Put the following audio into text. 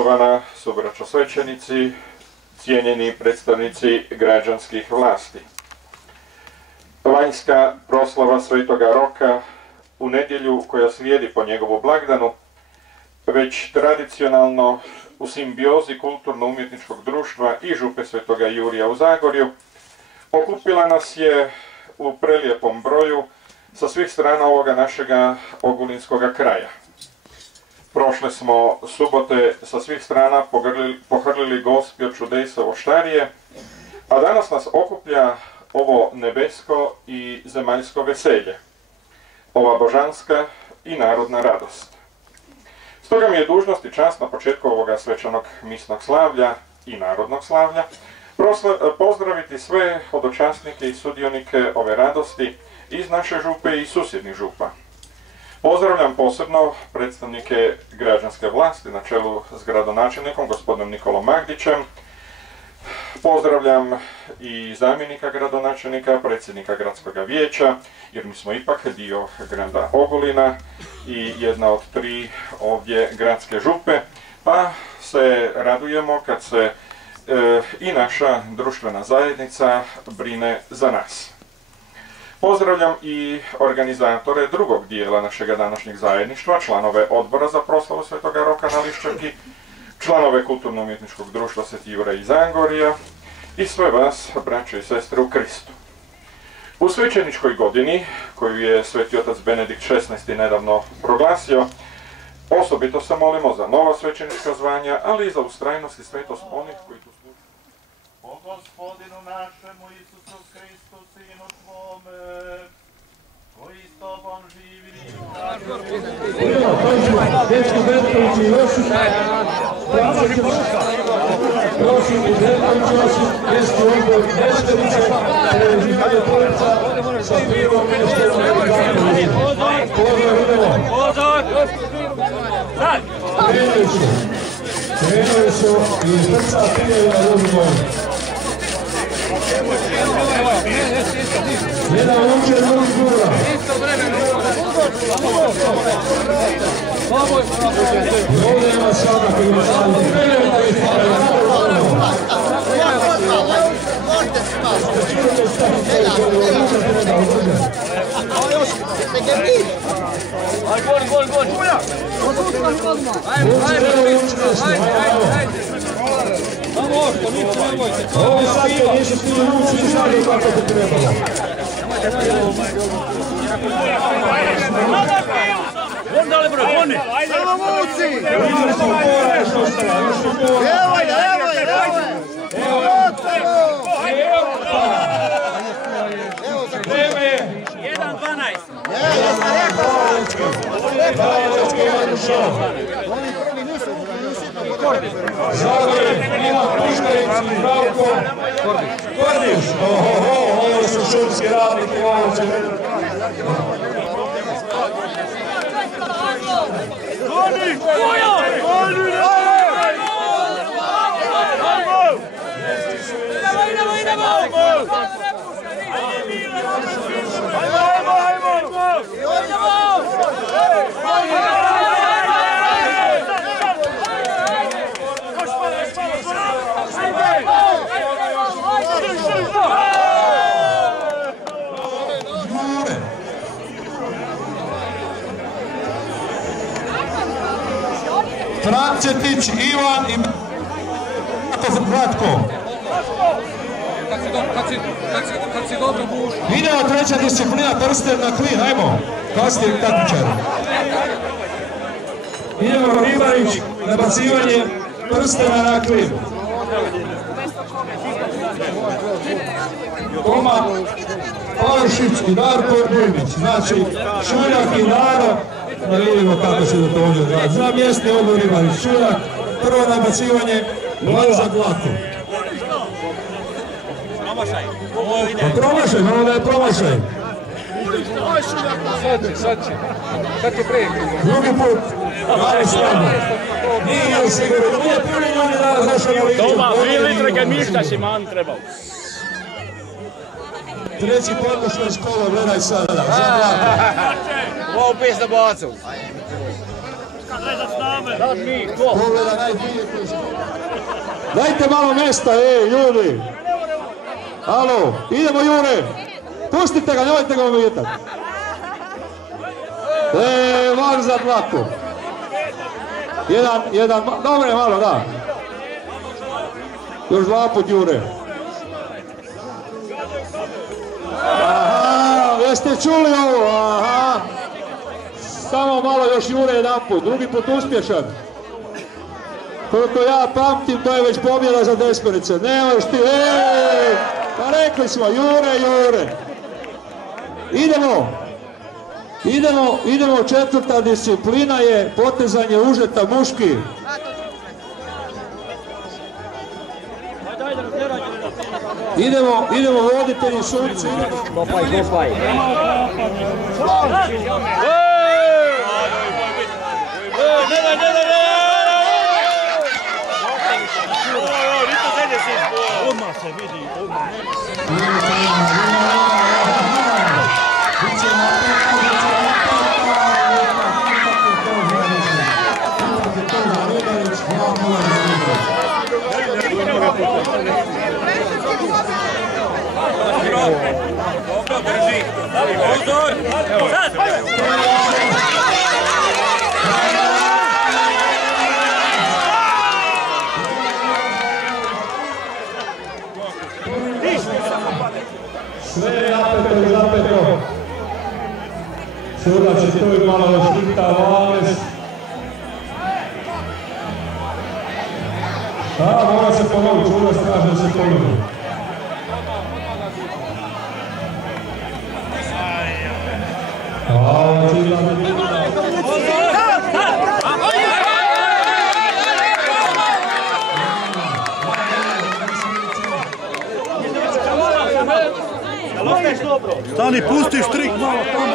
Poštovana subraćo svećenici, cijenjeni predstavnici građanskih vlasti. Vanjska proslava Svetoga Roka u nedjelju koja slijedi po njegovu blagdanu, već tradicionalno u simbiozi kulturno-umjetničkog društva i župe Svetoga Jurija u Zagorju, okupila nas je u prelijepom broju sa svih strana ovoga našega ogulinskoga kraja. Prošle smo subote sa svih strana pohrlili Gospio čudejsovo štarije, a danas nas okuplja ovo nebesko i zemaljsko veselje, ova božanska i narodna radost. Stoga mi je dužnost i čast na početku ovoga svečanog misnog slavlja i narodnog slavlja pozdraviti sve hodočasnike i sudionike ove radosti iz naše župe i susjednih župa. Pozdravljam posebno predstavnike građanske vlasti na čelu s gradonačelnikom gospodinom Nikolom Magdićem. Pozdravljam i zamjenika gradonačelnika, predsjednika gradskog vijeća, jer mi smo ipak dio grada Ogulina i jedna od 3 ovdje gradske župe, pa se radujemo kad se i naša društvena zajednica brine za nas. Pozdravljam i organizatore drugog dijela našega današnjeg zajedništva, članove odbora za proslavu Svetoga Roka na Liščarki, članove kulturno-umjetničkog društva Sveti Juraj iz Zagorja i sve vas, braće i sestre u Kristu. U svećeničkoj godini, koju je Sveti otac Benedikt XVI nedavno proglasio, osobito se molimo za nova svećenička zvanja, ali i za ustrajnost i svetost onih koji tu služe. O Gospodinu našemu Isusu Hristu, Sinu Tvome, koji s Tobom živi i jedan učer Muzgura. Ovdje ima sada koji ima stavljati. Ovo sad kad nisu stili uči i znali kako to trebalo. Dale bro, oni! Samo muci! Evo je! Vreme je! 1:12! Zagorje, ima Puškarić, Zdravko, Kordiš. Ovo su šumski radniki, ovo će vedati. Frančetić, Ivan i Vlatko. Kad si dobro buš. Idemo treća disciplina, prsten na klin, ajmo. Kasnije takmičari. Idemo Ribarić, nabacivanje prstena na klin. Toma Pavršić i Darko Bujmić. Znači, Šuljak i Daro. Da vidimo kako se do toga grad. Za mjesni odbor Ribarić Šuljak. Prvo nabacivanje, za Vlatko. Promašaj, malo da je promašaj. Sad će. Kad je prije? Drugi put. Ajde slabo. Nije sigurno. Nije puni ljudi danas našao ligu. Toma, 2 litre kad mišta si man trebao. Treći podnošno škola, gledaj sada. Za Vlatko. Ovo pes na bacu. Pogleda najbolje kuće. Dajte malo mjesta, ljudi. Alo, idemo Jure. Pustite ga, nemojte ga ometati. Van za dlaku. Jedan, dobre malo, da. Još dva put Jure. Aha, jeste čuli ovo? Aha. Samo malo još Jure jedan put, drugi put uspješan. Koliko ja pamtim, to je već pobjeda za Desmerice. Nemaš ti, pa rekli smo, Jure. Idemo, četvrta disciplina je potezanje užeta muški. Idemo voditelji suci. Kopaj. Odmah se vidi, Sve je napeto. Sudac je tu i malo štita Vales. Mora se ponoviti, sudac kaže da se ponovi. Stani, pustiš trik malo tamo.